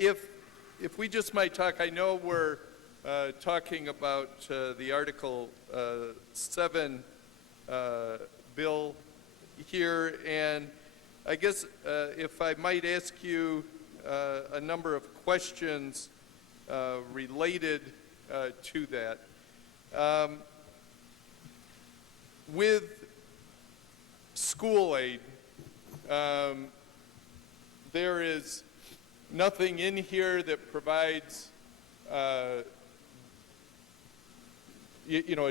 If we just might talk, I know we're talking about the Article 7 bill here, and I guess if I might ask you a number of questions related to that. With school aid, there is nothing in here that provides a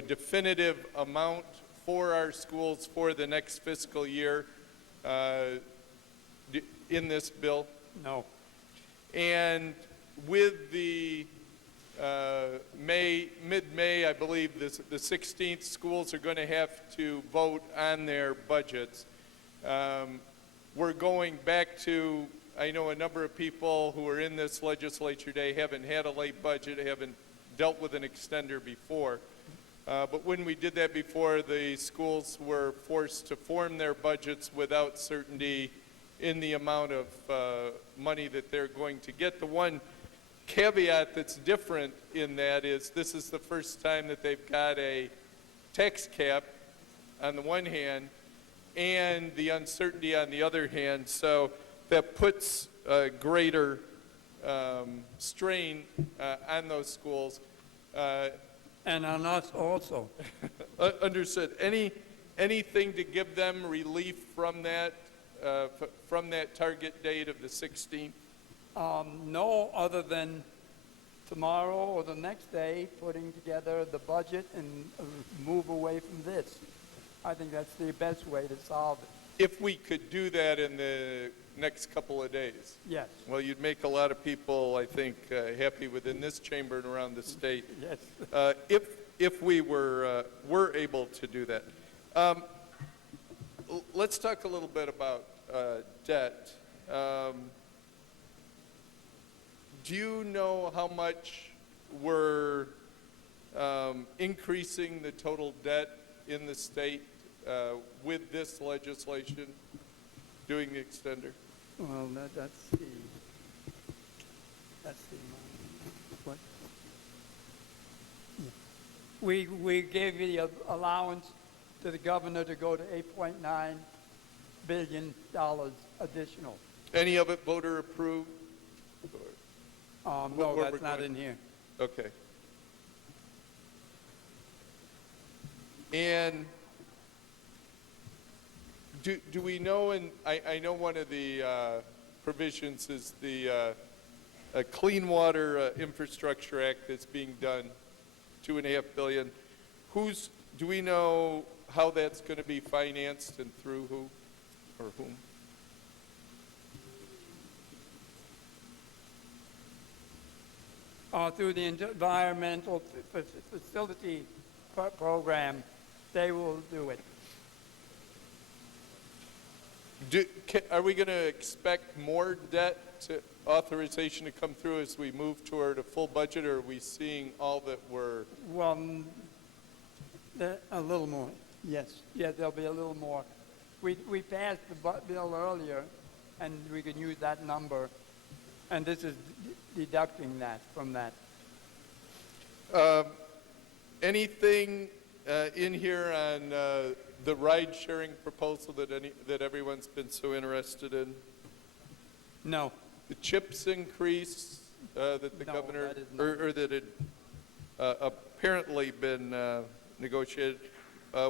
definitive amount for our schools for the next fiscal year in this bill? No. And with the mid-May, I believe the 16th, schools are going to have to vote on their budgets. We're going back to, I know a number of people who are in this legislature today haven't had a late budget, haven't dealt with an extender before. But when we did that before, the schools were forced to form their budgets without certainty in the amount of money that they're going to get. The one caveat that's different in that is this is the first time that they've got a tax cap on the one hand and the uncertainty on the other hand. So that puts greater strain on those schools. And on us also. Understood. Anything to give them relief from that target date of the 16th? No, other than tomorrow or the next day, putting together the budget and move away from this. I think that's the best way to solve it. If we could do that in the next couple of days. Yes. Well, you'd make a lot of people, I think, happy within this chamber and around the state. Yes. If we were able to do that. Let's talk a little bit about debt. Do you know how much we're increasing the total debt in the state with this legislation, doing the extender? Well, that's the what? Yeah. We gave the allowance to the governor to go to $8.9 billion additional. Any of it voter approved? No, that's not in here. Okay. And do we know, and I know one of the provisions is the Clean Water Infrastructure Act that's being done, $2.5 billion. Do we know how that's going to be financed and through who or whom? Through the environmental facility program, they will do it. Are we going to expect more debt authorization to come through as we move toward a full budget, or are we seeing all that we're... Well, a little more, yes. Yeah, there'll be a little more. We passed the bill earlier, and we can use that number, and this is deducting that from that. Anything in here on the ride-sharing proposal that everyone's been so interested in? No. The CHIPS increase that the governor, or that had apparently been negotiated.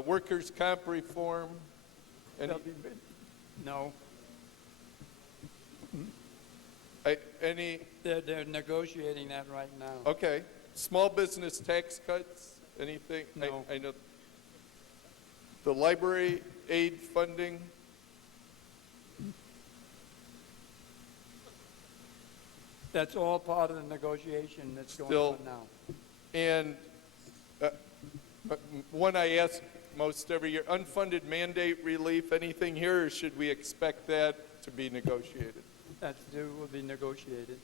Workers' comp reform? No. They're negotiating that right now. Okay. Small business tax cuts? Anything? No. I know. The library aid funding? That's all part of the negotiation that's going on now. And one I ask most every year, unfunded mandate relief, anything here, or should we expect that to be negotiated? That will be negotiated.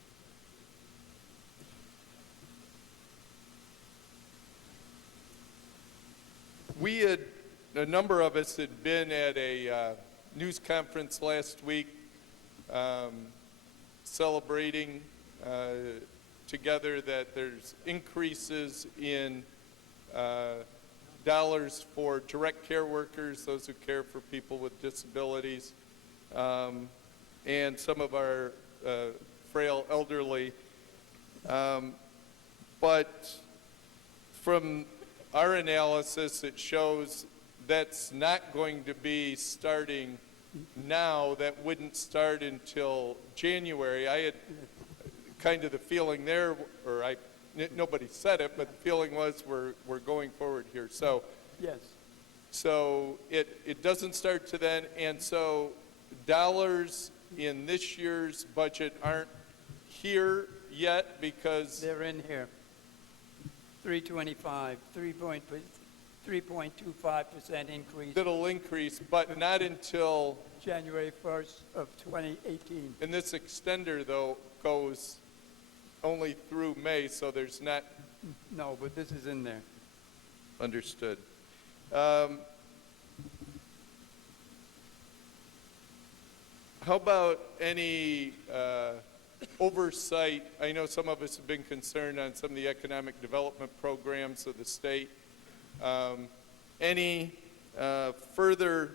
A number of us had been at a news conference last week celebrating together that there's increases in dollars for direct care workers, those who care for people with disabilities, and some of our frail elderly. But from our analysis, it shows that's not going to be starting now. That wouldn't start until January. I had kind of the feeling there, or nobody said it, but the feeling was we're going forward here. So Yes. so it doesn't start to then, and so dollars in this year's budget aren't here yet because They're in here. 325, 3.25% increase, it'll increase, but not until, January 1st of 2018. and this extender though goes only through May, so there's not No, but this is in there. understood. How about any oversight? I know some of us have been concerned on some of the economic development programs of the state. Any further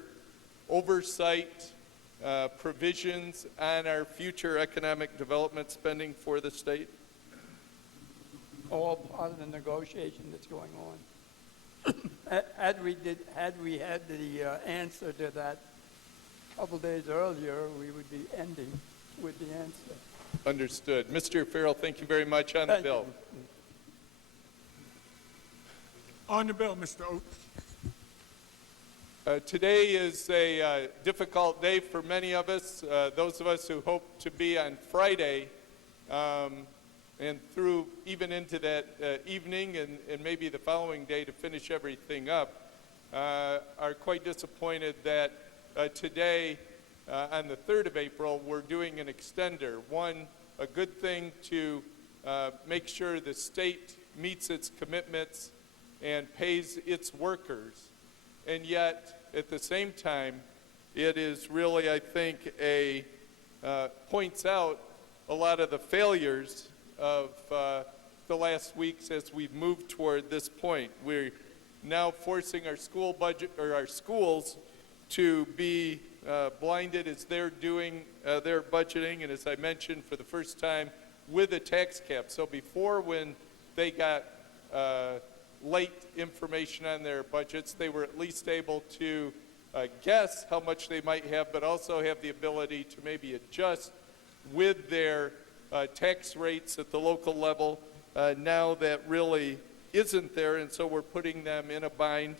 oversight provisions on our future economic development spending for the state? All part of the negotiation that's going on. Had we had the answer to that a couple days earlier, we would be ending with the answer. Understood. Mr. Farrell, thank you very much on the Thank bill. you. On the bill, Mr. Oaks. Today is a difficult day for many of us, those of us who hope to be on Friday and through even into that evening and maybe the following day to finish everything up, are quite disappointed that today, on the 3rd of April, we're doing an extender. One, a good thing to make sure the state meets its commitments and pays its workers. And yet, at the same time, it is really, I think, points out a lot of the failures of the last weeks as we've moved toward this point. We're now forcing our school budget or our schools to be blinded as they're doing their budgeting, and as I mentioned, for the first time with a tax cap. So before, when they got late information on their budgets, they were at least able to guess how much they might have, but also have the ability to maybe adjust with their tax rates at the local level. Now that really isn't there, and so we're putting them in a bind.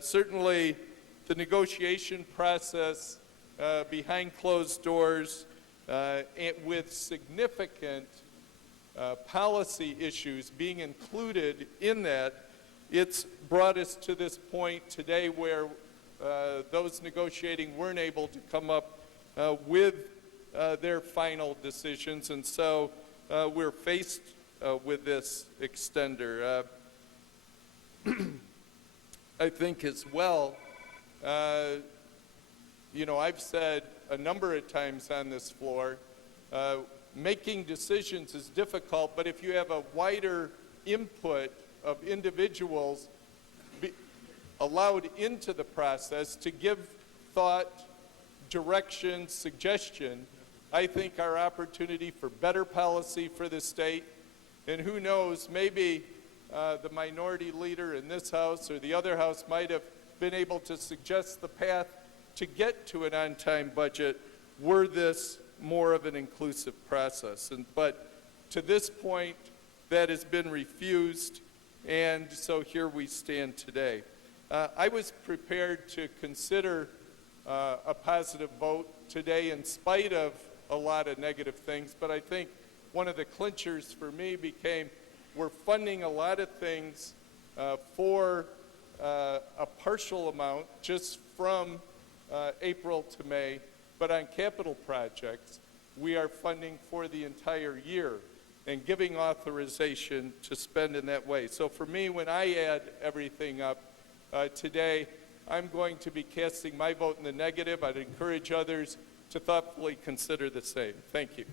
Certainly, the negotiation process behind closed doors and with significant policy issues being included in that, it's brought us to this point today where those negotiating weren't able to come up with their final decisions, and so we're faced with this extender. I think as well, I've said a number of times on this floor, making decisions is difficult, but if you have a wider input of individuals allowed into the process to give thought, direction, suggestion, I think our opportunity for better policy for the state, and who knows, maybe the minority leader in this House or the other House might have been able to suggest the path to get to an on-time budget were this more of an inclusive process. But to this point, that has been refused, and so here we stand today. I was prepared to consider a positive vote today in spite of a lot of negative things, but I think one of the clinchers for me became we're funding a lot of things for a partial amount just from April to May, but on capital projects, we are funding for the entire year and giving authorization to spend in that way. So for me, when I add everything up today, I'm going to be casting my vote in the negative. I'd encourage others to thoughtfully consider the same. Thank you.